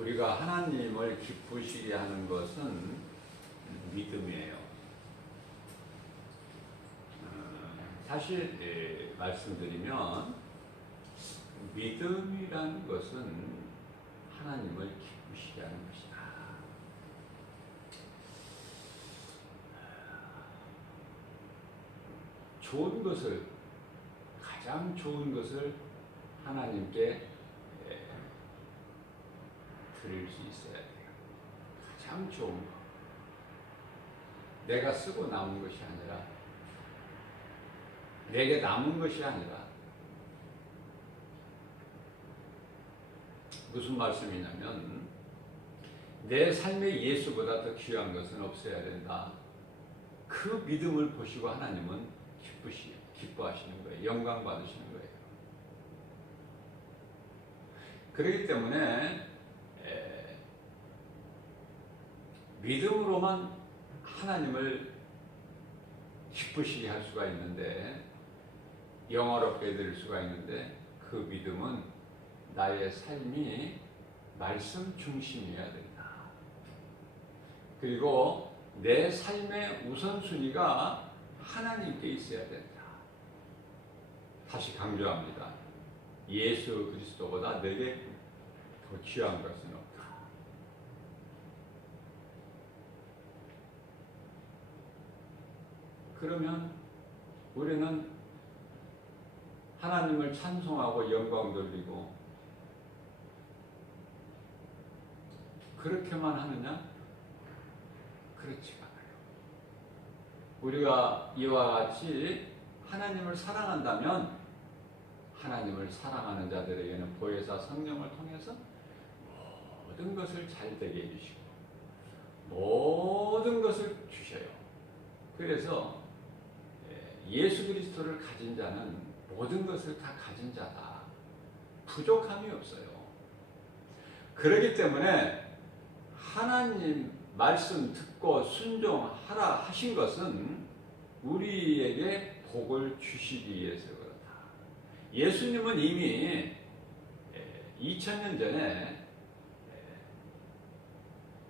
우리가 하나님을 기쁘시게 하는 것은 믿음이에요. 사실 말씀드리면 믿음이라는 것은 하나님을 기쁘시게 하는 것이다. 좋은 것을, 가장 좋은 것을 하나님께 드릴 수 있어야 돼요. 가장 좋은 거. 내가 쓰고 남은 것이 아니라, 내게 남은 것이 아니라, 무슨 말씀이냐면 내 삶에 예수보다 더 귀한 것은 없어야 된다. 그 믿음을 보시고 하나님은 기뻐하시는 거예요. 영광 받으시는 거예요. 그렇기 때문에 믿음으로만 하나님을 기쁘시게 할 수가 있는데, 영화롭게 드릴 수가 있는데, 그 믿음은 나의 삶이 말씀 중심이어야 된다. 그리고 내 삶의 우선순위가 하나님께 있어야 된다. 다시 강조합니다. 예수 그리스도보다 내게 더 귀한 것은 없다. 그러면 우리는 하나님을 찬송하고 영광 돌리고 그렇게만 하느냐? 그렇지가 않아요. 우리가 이와 같이 하나님을 사랑한다면 하나님을 사랑하는 자들에게는 보혜사 성령을 통해서 모든 것을 잘되게 해주시고 모든 것을 주셔요. 그래서 예수 그리스도를 가진 자는 모든 것을 다 가진 자다. 부족함이 없어요. 그렇기 때문에 하나님 말씀 듣고 순종하라 하신 것은 우리에게 복을 주시기 위해서 그렇다. 예수님은 이미 2000년 전에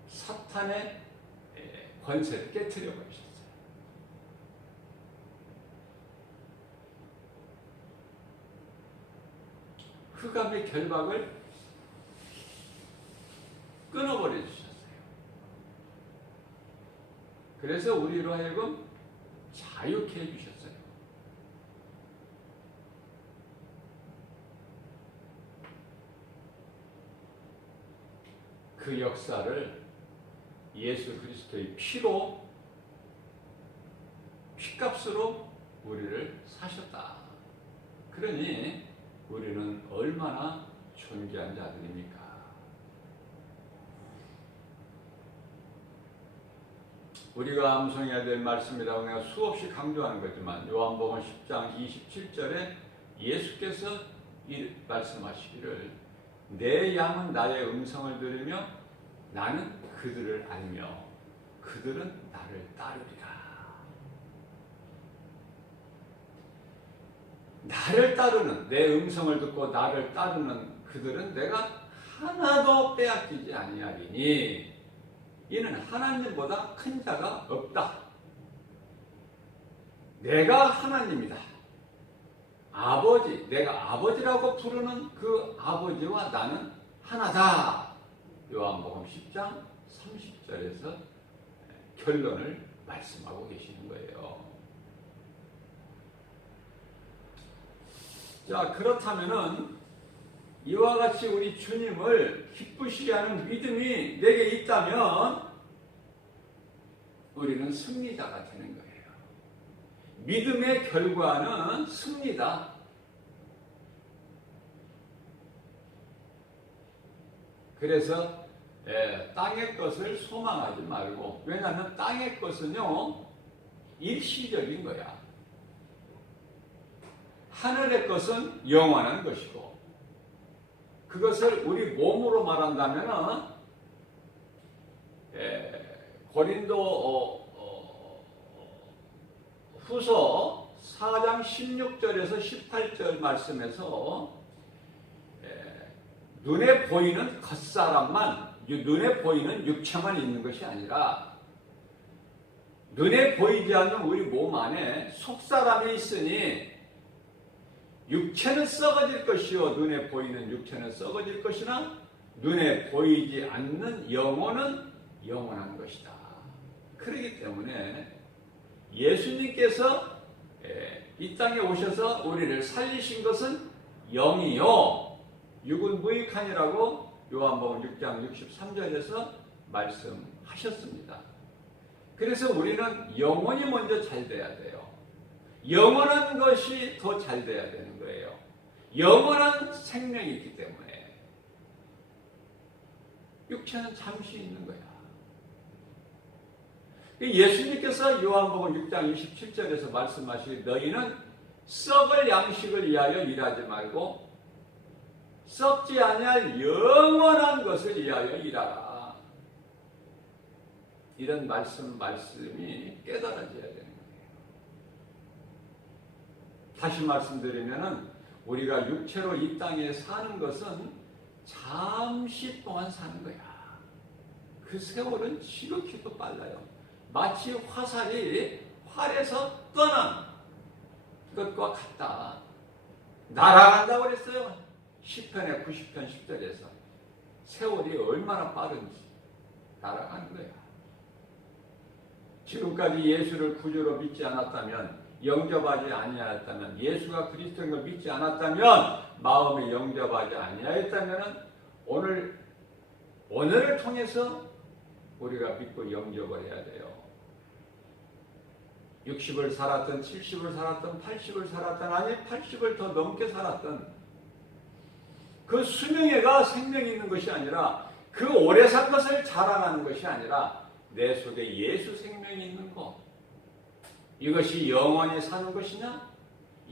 사탄의 권세를 깨트려 버리셨어요. 흑암의 결박을 끊어버려 주셨어요. 그래서 우리로 하여금 자유케 해주셨어요. 그 역사를 예수 그리스도의 피로, 피값으로 우리를 사셨다. 그러니 우리는 얼마나 존귀한 자들입니까? 우리가 암송해야 될 말씀이라고 내가 수없이 강조하는 거지만 요한복음 10장 27절에 예수께서 말씀하시기를 내 양은 나의 음성을 들으며 나는 그들을 알며 그들은 나를 따르리라. 나를 따르는, 내 음성을 듣고 나를 따르는 그들은 내가 하나도 빼앗기지 아니하리니 이는 하나님보다 큰 자가 없다. 내가 하나님이다. 아버지, 내가 아버지라고 부르는 그 아버지와 나는 하나다. 요한복음 10장 30절에서 결론을 말씀하고 계시는 거예요. 자, 그렇다면은 이와 같이 우리 주님을 기쁘시게 하는 믿음이 내게 있다면 우리는 승리자가 되는 거예요. 믿음의 결과는 승리다. 그래서 땅의 것을 소망하지 말고, 왜냐하면 땅의 것은요 일시적인 거야. 하늘의 것은 영원한 것이고, 그것을 우리 몸으로 말한다면 고린도 후서 4장 16절에서 18절 말씀에서 눈에 보이는 겉사람만, 눈에 보이는 육체만 있는 것이 아니라 눈에 보이지 않는 우리 몸 안에 속사람이 있으니 육체는 썩어질 것이요 눈에 보이는 육체는 썩어질 것이나 눈에 보이지 않는 영혼은 영원한 것이다. 그렇기 때문에 예수님께서 이 땅에 오셔서 우리를 살리신 것은 영이요 육은 무익하니라고 요한복음 6장 63절에서 말씀하셨습니다. 그래서 우리는 영혼이 먼저 잘 돼야 돼요. 영원한 것이 더 잘 돼야 되는 거예요. 영원한 생명이 있기 때문에 육체는 잠시 있는 거야. 예수님께서 요한복음 6장 27절에서 말씀하시기 너희는 썩을 양식을 위하여 일하지 말고 썩지 아니할 영원한 것을 위하여 일하라. 이런 말씀이 깨달아져야 되는 거예요. 다시 말씀드리면은 우리가 육체로 이 땅에 사는 것은 잠시 동안 사는 거야. 그 세월은 지극히도 빨라요. 마치 화살이 활에서 떠난 것과 같다. 날아간다고 그랬어요. 10편에 90편 10절에서 세월이 얼마나 빠른지 날아가는 거야. 지금까지 예수를 구주로 믿지 않았다면, 영접하지 아니하였다면, 예수가 그리스도인 걸 믿지 않았다면, 마음에 영접하지 아니하였다면 오늘을 통해서 우리가 믿고 영접을 해야 돼요. 60을 살았든 70을 살았든 80을 살았든 아니 80을 더 넘게 살았든 그 수명에가 생명이 있는 것이 아니라 그 오래 산 것을 자랑하는 것이 아니라 내 속에 예수 생명이 있는 것, 이것이 영원히 사는 것이냐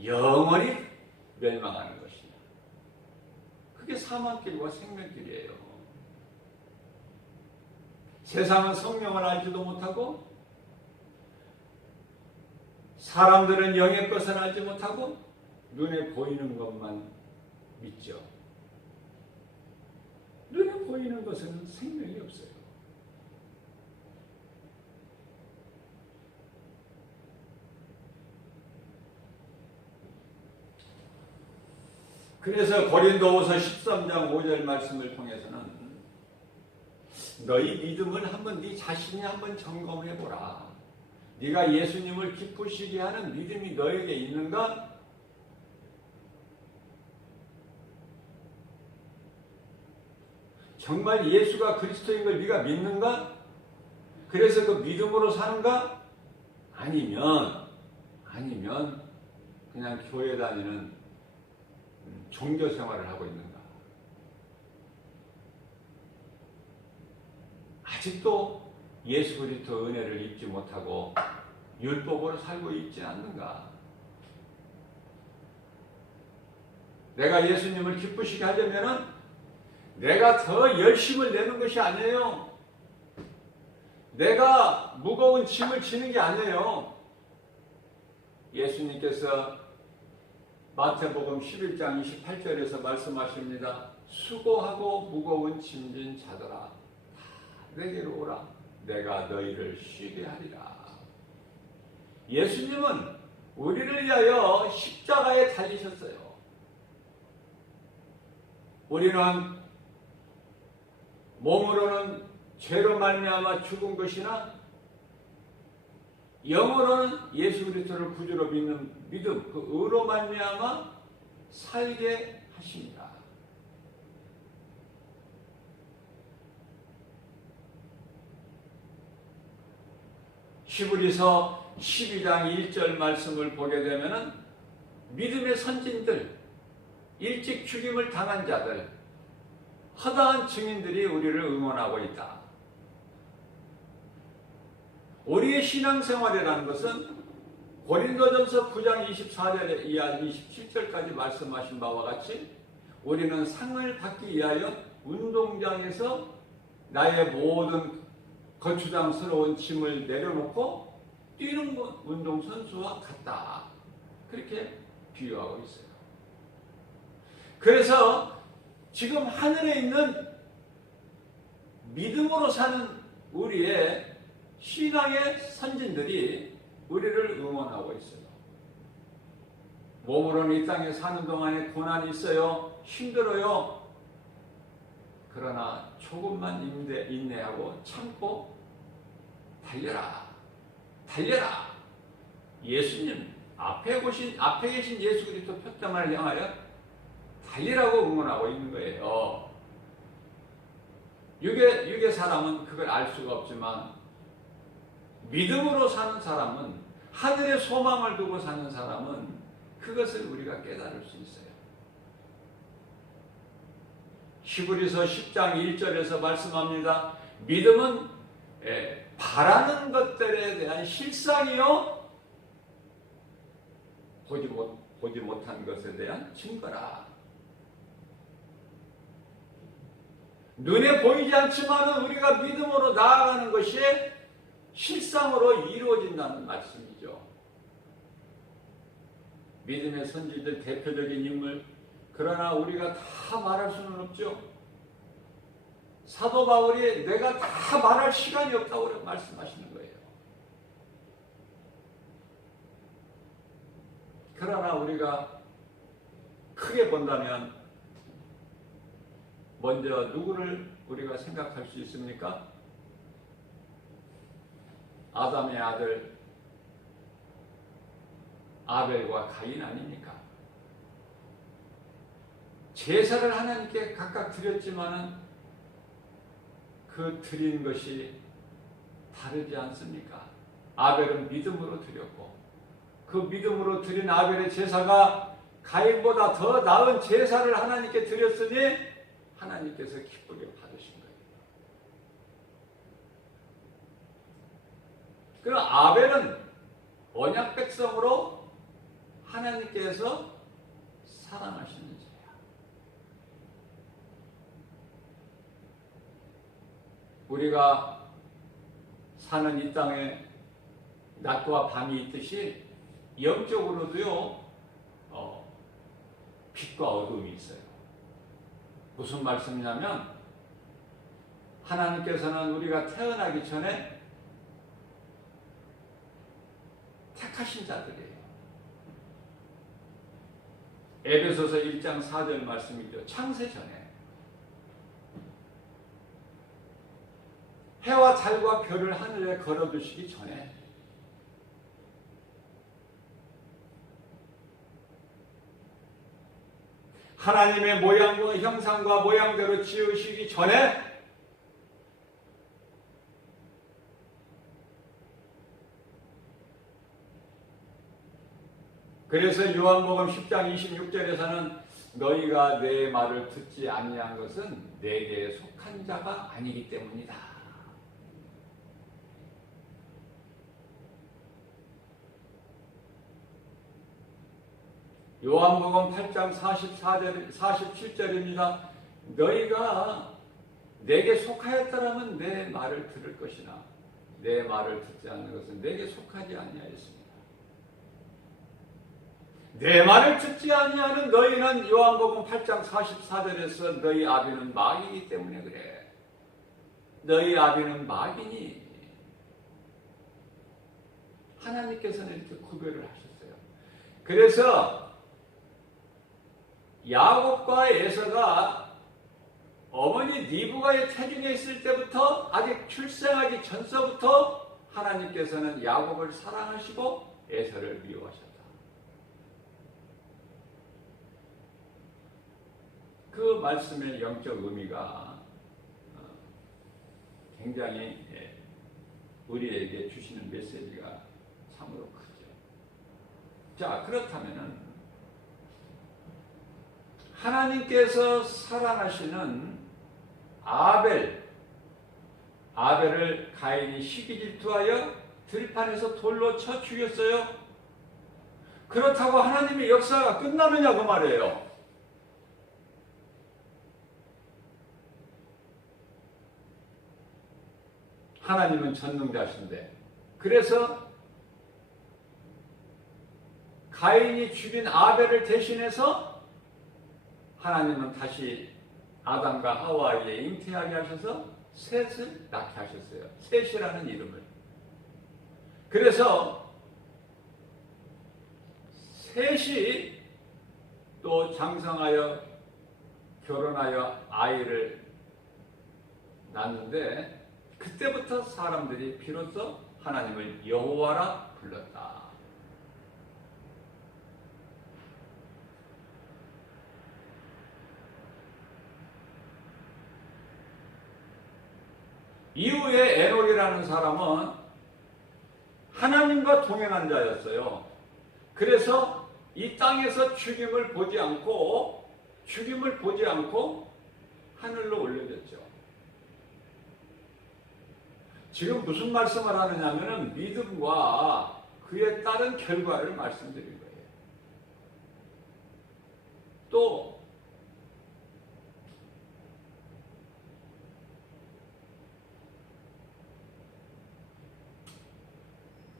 영원히 멸망하는 것이냐, 그게 사망길과 생명길이에요. 세상은 성령을 알지도 못하고 사람들은 영의 것을 알지 못하고 눈에 보이는 것만 믿죠. 눈에 보이는 것은 생명이 없어요. 그래서 고린도후서 13장 5절 말씀을 통해서는 너희 믿음을 한번 네 자신이 한번 점검해 보라. 네가 예수님을 기쁘시게 하는 믿음이 너에게 있는가? 정말 예수가 그리스도인 걸 네가 믿는가? 그래서 그 믿음으로 사는가? 아니면 그냥 교회 다니는 종교 생활을 하고 있는가? 아직도 예수 그리스도 은혜를 입지 못하고 율법으로 살고 있지 않는가? 내가 예수님을 기쁘시게 하려면은 내가 더 열심을 내는 것이 아니에요. 내가 무거운 짐을 지는 게 아니에요. 예수님께서 마태복음 11장 28절에서 말씀하십니다. 수고하고 무거운 짐진 자들아 내게로 오라. 내가 너희를 쉬게 하리라. 예수님은 우리를 위하여 십자가에 달리셨어요. 우리는 몸으로는 죄로 말미암아 죽은 것이나 영으로는 예수 그리스도를 구주로 믿는 믿음, 그 의로 말미암아 살게 하십니다. 히브리서 12장 1절 말씀을 보게 되면은 믿음의 선진들, 일찍 죽임을 당한 자들, 허다한 증인들이 우리를 응원하고 있다. 우리의 신앙생활이라는 것은 고린도전서 9장 24절에 이하 27절까지 말씀하신 바와 같이 우리는 상을 받기 위하여 운동장에서 나의 모든 거추장스러운 짐을 내려놓고 뛰는 운동선수와 같다. 그렇게 비유하고 있어요. 그래서 지금 하늘에 있는 믿음으로 사는 우리의 신앙의 선진들이 우리를 응원하고 있어요. 몸으로는 이 땅에 사는 동안에 고난이 있어요. 힘들어요. 그러나 조금만 인내하고 참고 달려라. 달려라. 예수님 앞에 계신 예수 그리스도 표점을 향하여 달리라고 응원하고 있는 거예요. 육의 사람은 그걸 알 수가 없지만 믿음으로 사는 사람은, 하늘의 소망을 두고 사는 사람은 그것을 우리가 깨달을 수 있어요. 히브리서 10장 1절에서 말씀합니다. 믿음은 바라는 것들에 대한 실상이요 보지 못한 것에 대한 증거라. 눈에 보이지 않지만 우리가 믿음으로 나아가는 것이 실상으로 이루어진다는 말씀이죠. 믿음의 선지자들 대표적인 인물, 그러나 우리가 다 말할 수는 없죠. 사도 바울이 내가 다 말할 시간이 없다고 말씀하시는 거예요. 그러나 우리가 크게 본다면 먼저 누구를 우리가 생각할 수 있습니까? 아담의 아들 아벨과 가인 아닙니까? 제사를 하나님께 각각 드렸지만은 그 드린 것이 다르지 않습니까? 아벨은 믿음으로 드렸고 그 믿음으로 드린 아벨의 제사가 가인보다 더 나은 제사를 하나님께 드렸으니 하나님께서 기쁘게 받으신 거예요. 그 아벨은 언약 백성으로 하나님께서 사랑하시는 자야. 우리가 사는 이 땅에 낮과 밤이 있듯이 영적으로도요 빛과 어둠이 있어요. 무슨 말씀이냐면 하나님께서는 우리가 태어나기 전에 택하신 자들이에요. 에베소서 1장 4절 말씀이죠. 창세 전에 해와 달과 별을 하늘에 걸어두시기 전에 하나님의 모양과 형상과 모양대로 지으시기 전에 그래서 요한복음 10장 26절에서는 너희가 내 말을 듣지 아니한 것은 내게 속한 자가 아니기 때문이다. 요한복음 8장 47절입니다. 너희가 내게 속하였더라면 내 말을 들을 것이나 내 말을 듣지 않는 것은 내게 속하지 아니하였습니다. 내 말을 듣지 아니하는 너희는 요한복음 8장 44절에서 너희 아비는 마귀이기 때문에 그래. 너희 아비는 마귀니. 하나님께서는 이렇게 구별을 하셨어요. 그래서 야곱과 에서가 어머니 리브가의 태중에 있을 때부터 아직 출생하기 전서부터 하나님께서는 야곱을 사랑하시고 에서를 미워하셨다. 그 말씀의 영적 의미가 굉장히 우리에게 주시는 메시지가 참으로 크죠. 자, 그렇다면은 하나님께서 사랑하시는 아벨을 가인이 시기 질투하여 들판에서 돌로 쳐 죽였어요. 그렇다고 하나님의 역사가 끝나느냐 그 말이에요. 하나님은 전능자신데 그래서 가인이 죽인 아벨을 대신해서 하나님은 다시 아담과 하와에게 잉태하게 하셔서 셋을 낳게 하셨어요. 셋이라는 이름을. 그래서 셋이 또 장성하여 결혼하여 아이를 낳는데 그때부터 사람들이 비로소 하나님을 여호와라 불렀다. 이후에 에녹이라는 사람은 하나님과 동행한 자였어요. 그래서 이 땅에서 죽임을 보지 않고 하늘로 올려졌죠. 지금 무슨 말씀을 하느냐면은 믿음과 그에 따른 결과를 말씀드린 거예요. 또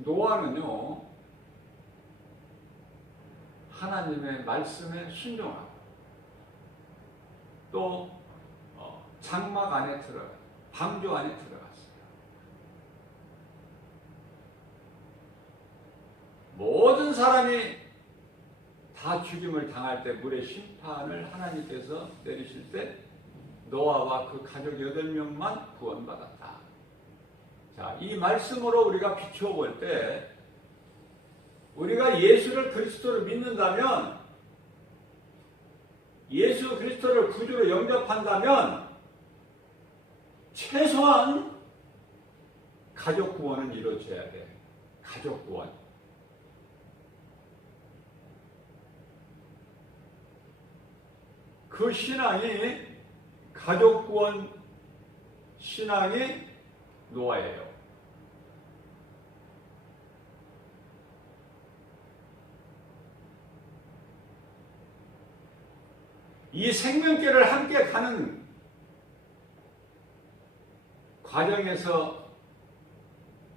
노아는요, 하나님의 말씀에 순종하고 또 장막 안에 방주 안에 들어갔어요. 모든 사람이 다 죽임을 당할 때 물의 심판을 하나님께서 내리실 때 노아와 그 가족 8명만 구원받았다. 자, 이 말씀으로 우리가 비추어 볼 때 우리가 예수를 그리스도로 믿는다면, 예수 그리스도를 구주로 영접한다면 최소한 가족 구원은 이루어져야 돼. 가족 구원. 그 신앙이, 가족 구원 신앙이 노아예요. 이 생명길을 함께 가는 과정에서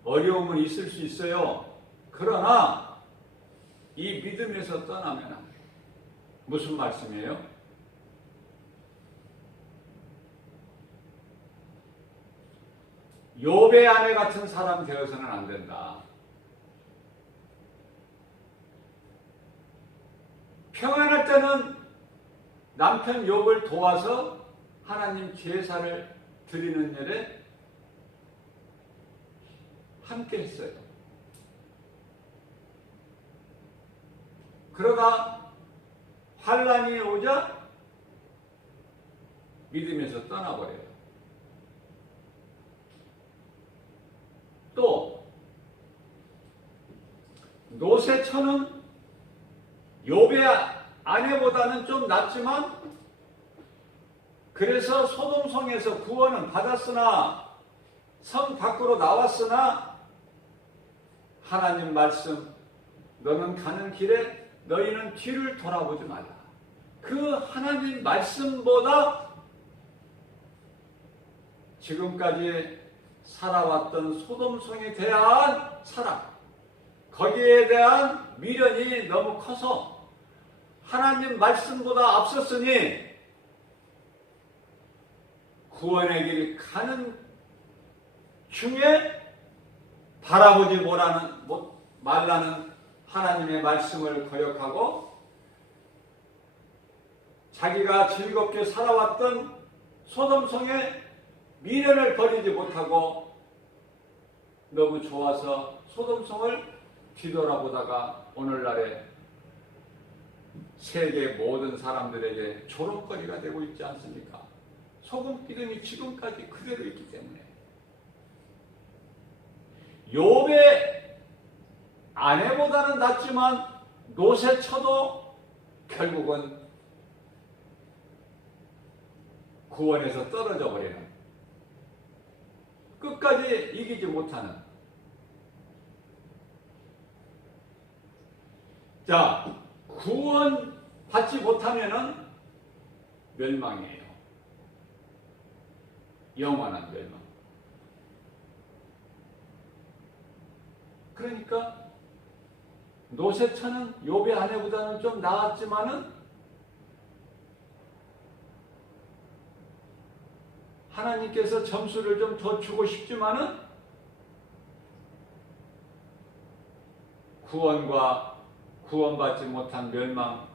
어려움은 있을 수 있어요. 그러나 이 믿음에서 떠나면 안 돼요. 무슨 말씀이에요? 욥의 아내 같은 사람 되어서는 안 된다. 평안할 때는 남편 욥을 도와서 하나님 제사를 드리는 일에 함께 했어요. 그러다 환란이 오자 믿음에서 떠나버려요. 또 노세처는 욥의 아내보다는 좀 낫지만, 그래서 소돔성에서 구원은 받았으나, 성 밖으로 나왔으나 하나님 말씀, 너는 가는 길에 너희는 뒤를 돌아보지 말라. 그 하나님 말씀보다 지금까지 살아왔던 소돔성에 대한 사랑, 거기에 대한 미련이 너무 커서 하나님 말씀보다 앞섰으니 구원의 길 가는 중에 바라보지 말라는 하나님의 말씀을 거역하고 자기가 즐겁게 살아왔던 소돔성의 미련을 버리지 못하고 너무 좋아서 소돔성을 뒤돌아보다가 오늘날에 세계 모든 사람들에게 조롱거리가 되고 있지 않습니까? 소금 기름이 지금까지 그대로 있기 때문에. 욥의 아내보다는 낫지만 노세처도 결국은 구원에서 떨어져 버리는, 끝까지 이기지 못하는. 자, 구원 받지 못하면은 멸망이에요. 영원한 멸망. 그러니까 노세처는 욥의 아내보다는 좀 나았지만은 하나님께서 점수를 좀 더 주고 싶지만은 구원과 구원받지 못한 멸망,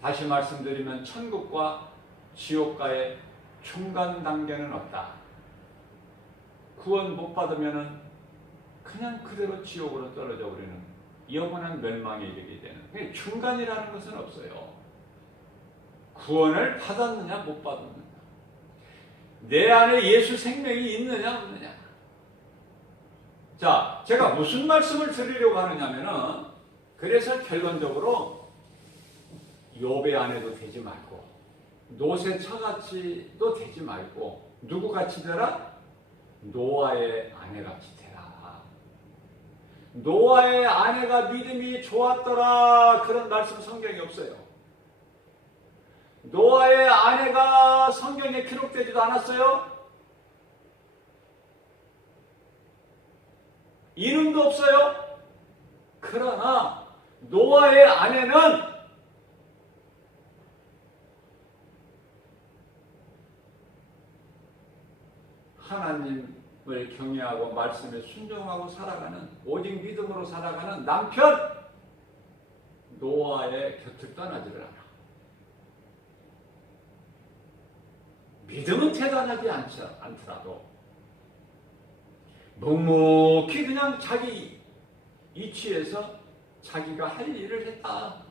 다시 말씀드리면 천국과 지옥과의 중간 단계는 없다. 구원 못 받으면은 그냥 그대로 지옥으로 떨어져 버리는 영원한 멸망에 이르게 되는, 중간이라는 것은 없어요. 구원을 받았느냐 못 받았느냐, 내 안에 예수 생명이 있느냐 없느냐. 자, 제가 무슨 말씀을 드리려고 하느냐면은, 그래서 결론적으로 욥의 아내도 되지 말고 노새 처같이도 되지 말고 누구같이 되라? 노아의 아내같이 되라. 노아의 아내가 믿음이 좋았더라, 그런 말씀 성경에 없어요. 노아의 아내가 성경에 기록되지도 않았어요. 이름도 없어요. 그러나 노아의 아내는 하나님을 경외하고 말씀에 순종하고 살아가는, 오직 믿음으로 살아가는 남편 노아의 곁을 떠나지를 않아. 믿음은 대단하지 않더라도 묵묵히 그냥 자기 이치에서 자기가 할 일을 했다.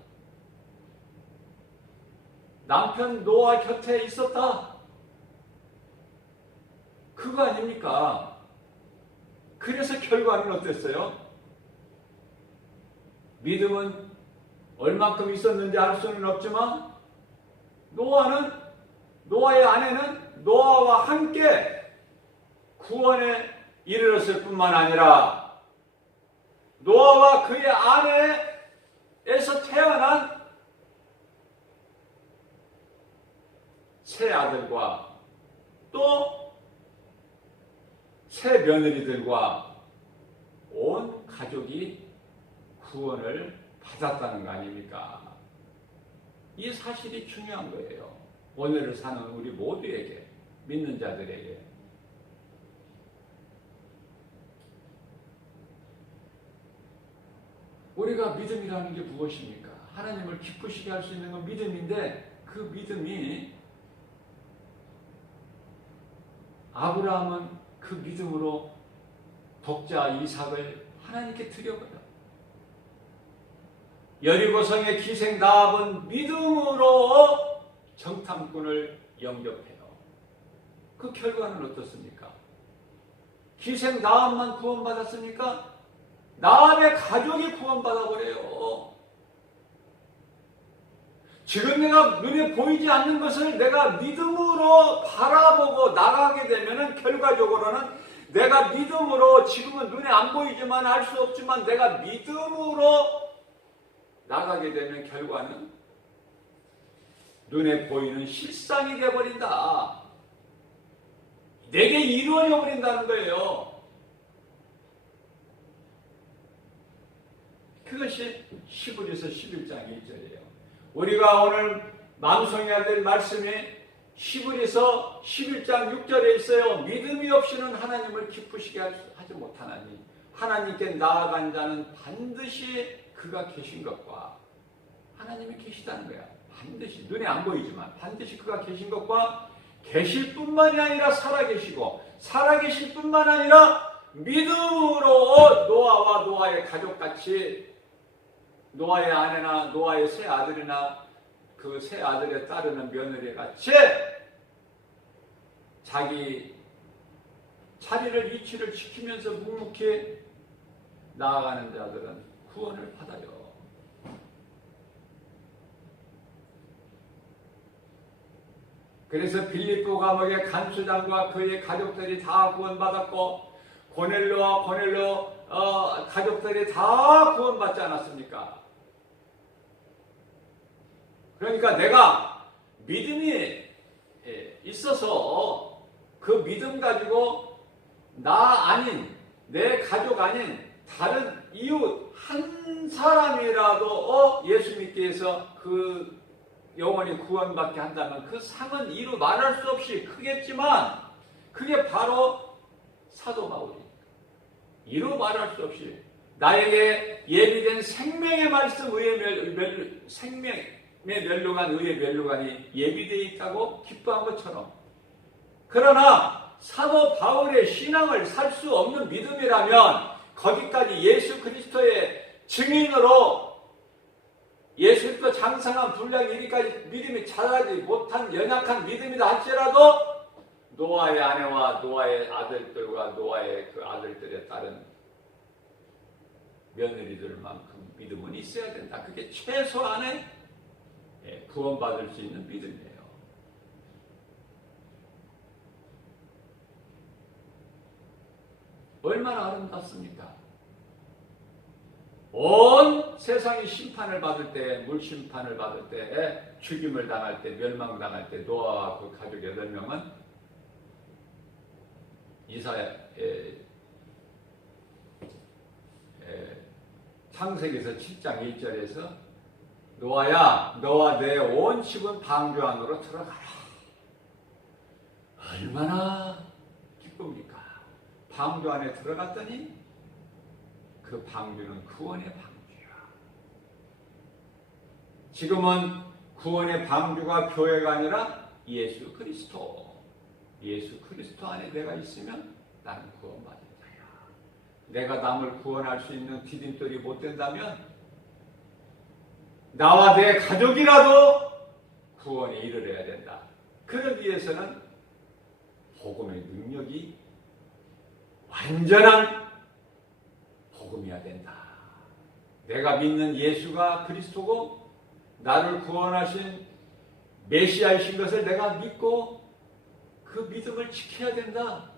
남편 노아 곁에 있었다. 그거 아닙니까? 그래서 결과는 어땠어요? 믿음은 얼만큼 있었는지 알 수는 없지만 노아의 아내는 노아와 함께 구원에 이르렀을 뿐만 아니라 노아와 그의 아내에서 태어난 세 아들과 또 세 며느리들과 온 가족이 구원을 받았다는 거 아닙니까? 이 사실이 중요한 거예요. 오늘을 사는 우리 모두에게, 믿는 자들에게. 우리가 믿음이라는 게 무엇입니까? 하나님을 기쁘시게 할 수 있는 건 믿음인데, 그 믿음이, 아브라함은 그 믿음으로 독자 이삭을 하나님께 드려버려. 여리고성의 기생 라합은 믿음으로 정탐꾼을 영접해요. 그 결과는 어떻습니까? 기생 라합만 구원받았습니까? 라합의 가족이 구원받아버려요. 지금 내가 눈에 보이지 않는 것을 내가 믿음으로 바라보고 나가게 되면은, 결과적으로는 내가 믿음으로, 지금은 눈에 안 보이지만 알 수 없지만 내가 믿음으로 나가게 되면 결과는 눈에 보이는 실상이 되어버린다. 내게 이루어져 버린다는 거예요. 그것이 히브리서 11장 1절이에요. 우리가 오늘 맘송해야 될 말씀이 히브리서 11장 6절에 있어요. 믿음이 없이는 하나님을 기쁘시게 하지 못하나니 하나님께 나아간 자는 반드시 그가 계신 것과, 하나님이 계시다는 거야. 반드시, 눈에 안 보이지만 반드시 그가 계신 것과, 계실 뿐만이 아니라 살아계시고, 살아계실 뿐만 아니라 믿음으로 노아와 노아의 가족같이, 노아의 아내나 노아의 세 아들이나 그 세 아들에 따르는 며느리 같이 자기 자리를, 이치를 지키면서 묵묵히 나아가는 자들은 구원을 받아요. 그래서 빌립보 감옥의 간수장과 그의 가족들이 다 구원받았고, 고넬료와 고넬료 가족들이 다 구원받지 않았습니까? 그러니까 내가 믿음이 있어서 그 믿음 가지고 나 아닌, 내 가족 아닌 다른 이웃 한 사람이라도 예수 믿게 해서 그의 영원히 구원받게 한다면 그 상은 이루 말할 수 없이 크겠지만 그게 바로 사도 바울입니다. 이루 말할 수 없이 나에게 예비된 생명의 말씀 생명의 멸류관 의의 멸류관이 예비되어 있다고 기뻐한 것처럼, 그러나 사도 바울의 신앙을 살 수 없는 믿음이라면 거기까지 예수 그리스도의 증인으로 예수 그리스도 장성한 분량 이리까지 믿음이 자라지 못한 연약한 믿음이다 할지라도 노아의 아내와 노아의 아들들과 노아의 그 아들들에 따른 며느리들만큼 믿음은 있어야 된다. 그게 최소한의 구원받을 수 있는 믿음이에요. 얼마나 아름답습니까? 온 세상이 심판을 받을 때, 물심판을 받을 때, 죽임을 당할 때, 멸망당할 때 노아와 그 가족 8명은 창세기에서 7장 1절에서 노아야, 너와 내 온 집은 방주 안으로 들어가라. 얼마나 기쁩니까? 방주 안에 들어갔더니 그 방주는 구원의 방주야. 지금은 구원의 방주가 교회가 아니라 예수 그리스도. 예수 그리스도 안에 내가 있으면 나는 구원받은 자야. 내가 남을 구원할 수 있는 디딤돌이 못 된다면 나와 내 가족이라도 구원에 이르러야 된다. 그러기 위해서는 복음의 능력이 완전한 복음이어야 된다. 내가 믿는 예수가 그리스도고 나를 구원하신 메시아이신 것을 내가 믿고 그 믿음을 지켜야 된다.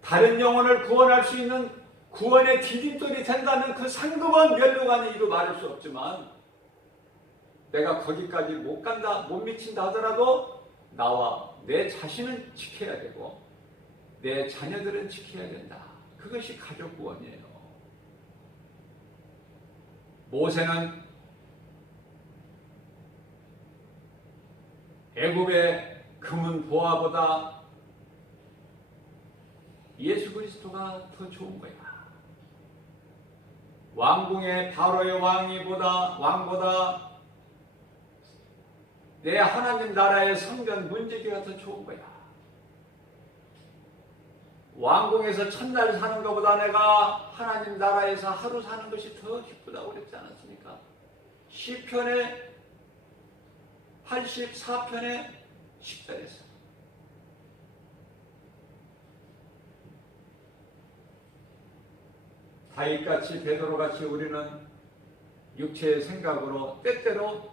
다른 영혼을 구원할 수 있는 구원의 디딤돌이 된다는 그 상급은 멸류관이 이루 말할 수 없지만 내가 거기까지 못 간다, 못 미친다 하더라도 나와 내 자신은 지켜야 되고 내 자녀들은 지켜야 된다. 그것이 가족 구원이에요. 모세는 애굽의 금은 보화보다 예수 그리스도가 더 좋은 거야. 왕궁의 바로의 왕보다 내 하나님 나라의 성전 문지기가 더 좋은 거야. 왕궁에서 첫날 사는 것보다 내가 하나님 나라에서 하루 사는 것이 더 기쁘다고 그랬지 않았습니까? 시편의 84편의 10절에서 다윗같이 베드로같이 우리는 육체의 생각으로 때때로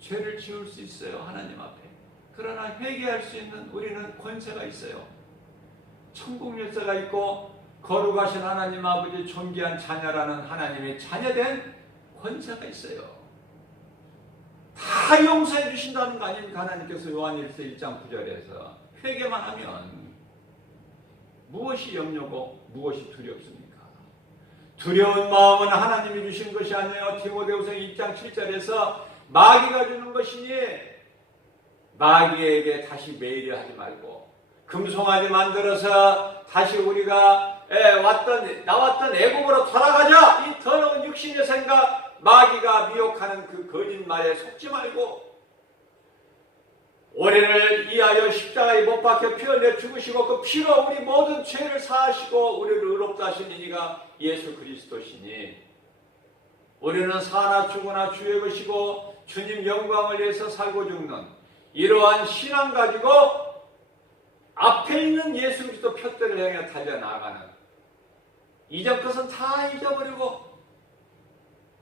죄를 지을 수 있어요. 하나님 앞에. 그러나 회개할 수 있는 우리는 권세가 있어요. 천국 열쇠가 있고 거룩하신 하나님 아버지 존귀한 자녀라는 하나님의 자녀된 권세가 있어요. 다 용서해 주신다는 거 아닙니까? 하나님께서 요한일서 1장 9절에서 회개만 하면 무엇이 염려고 무엇이 두렵습니까? 두려운 마음은 하나님이 주신 것이 아니에요. 디모데후서 2장 7절에서 마귀가 주는 것이니 마귀에게 다시 매일을 하지 말고 금송아지 만들어서 다시 우리가 나왔던 애국으로 돌아가자. 이 더러운 육신의 생각, 마귀가 미혹하는 그 거짓말에 속지 말고 우리를 위하여 십자가에 못 박혀 피 흘려 죽으시고 그 피로 우리 모든 죄를 사하시고 우리를 의롭다 하신 이가 예수 그리스도시니 우리는 사나 죽으나 주의 것이고 주님 영광을 위해서 살고 죽는 이러한 신앙 가지고 앞에 있는 예수 그리스도 표대를 향해 달려나가는 이전 것은 다 잊어버리고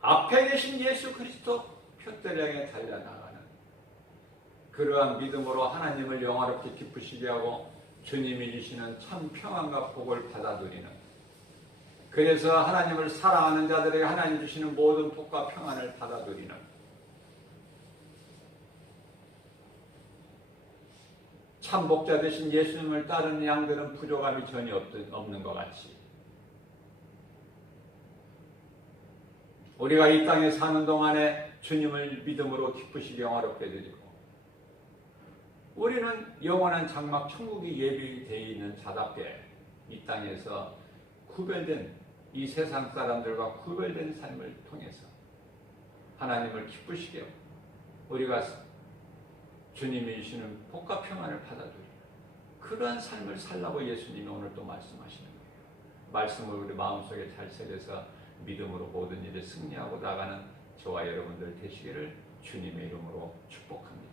앞에 계신 예수 그리스도 표대를 향해 달려나가는 그러한 믿음으로 하나님을 영화롭게 기쁘시게 하고 주님이 주시는 참 평안과 복을 받아들이는 그래서 하나님을 사랑하는 자들에게 하나님 주시는 모든 복과 평안을 받아들이는 참 목자 되신 예수님을 따르는 양들은 부족함이 전혀 없는 것 같이 우리가 이 땅에 사는 동안에 주님을 믿음으로 기쁘시게 영화롭게 드리고 우리는 영원한 장막 천국이 예비되어 있는 자답게 이 땅에서 구별된 이 세상 사람들과 구별된 삶을 통해서 하나님을 기쁘시게 우리가 주님이 주시는 복과 평안을 받아들이는 그러한 삶을 살라고 예수님이 오늘 또 말씀하시는 거예요. 말씀을 우리 마음속에 잘 새겨서 믿음으로 모든 일에 승리하고 나가는 저와 여러분들 되시기를 주님의 이름으로 축복합니다.